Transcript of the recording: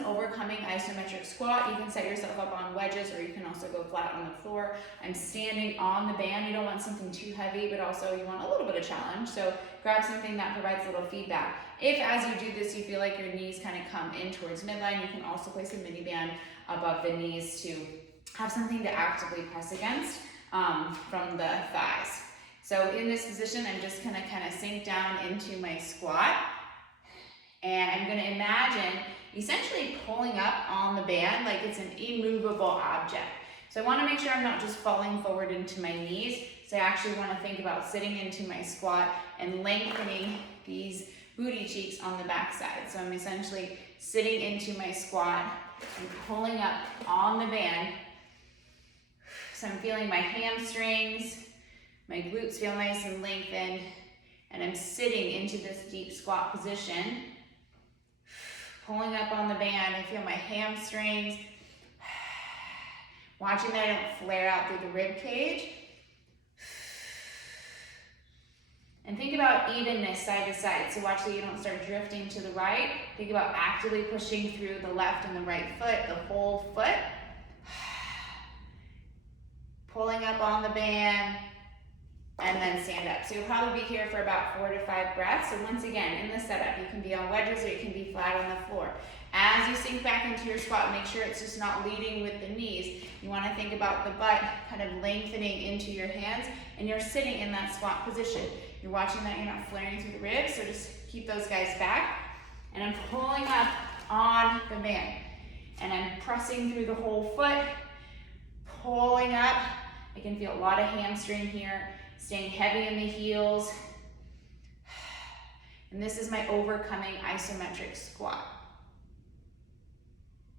an overcoming isometric squat. You can set yourself up on wedges, or you can also go flat on the floor. I'm standing on the band. You don't want something too heavy, but also you want a little bit of challenge. So grab something that provides a little feedback. If as you do this, you feel like your knees kind of come in towards midline, you can also place a mini band above the knees to have something to actively press against from the thighs. So in this position, I'm just gonna kind of sink down into my squat. And I'm gonna imagine essentially pulling up on the band like it's an immovable object. So I wanna make sure I'm not just falling forward into my knees. So I actually wanna think about sitting into my squat and lengthening these booty cheeks on the back side. So I'm essentially sitting into my squat and pulling up on the band. So I'm feeling my hamstrings, my glutes feel nice and lengthened, and I'm sitting into this deep squat position. Pulling up on the band, I feel my hamstrings, watching that I don't flare out through the rib cage. And think about evenness side to side. So watch that you don't start drifting to the right. Think about actively pushing through the left and the right foot, the whole foot. Pulling up on the band, and then stand up. So you'll probably be here for about 4 to 5 breaths. So once again, in the setup, you can be on wedges or you can be flat on the floor. As you sink back into your squat, make sure it's just not leading with the knees. You want to think about the butt kind of lengthening into your hands, and you're sitting in that squat position. You're watching that you're not flaring through the ribs, so just keep those guys back. And I'm pulling up on the band, and I'm pressing through the whole foot, pulling up. I can feel a lot of hamstring here, staying heavy in the heels. And this is my overcoming isometric squat.